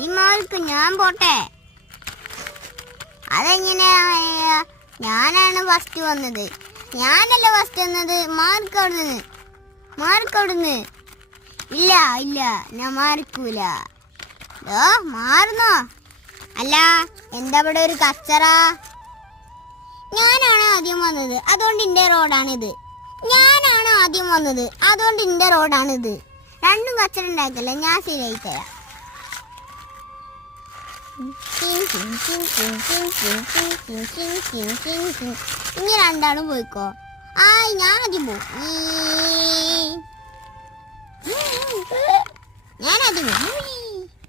ഈ മാർക്ക് ഞാൻ പോട്ടെ. അതെങ്ങനെയാ? ഞാനാണ് ഫസ്റ്റ് വന്നത്. ഞാനല്ല ഫസ്റ്റ് വന്നത്. മാർക്ക് അവിടുന്ന്. ഇല്ല ഞാൻ മാറിക്കൂല. മാറുന്നോ? അല്ല, എന്താ ഇവിടെ ഒരു കച്ചറ? ഞാനാണ് ആദ്യം വന്നത്, അതുകൊണ്ട് ഇന്റെ റോഡാണിത്. രണ്ടും കച്ചറ ഉണ്ടാക്കല്ല, ഞാൻ ശരിയായി തരാം. ഇനി രണ്ടാളും പോയിക്കോ. ഞാൻ ആദ്യം പോകും.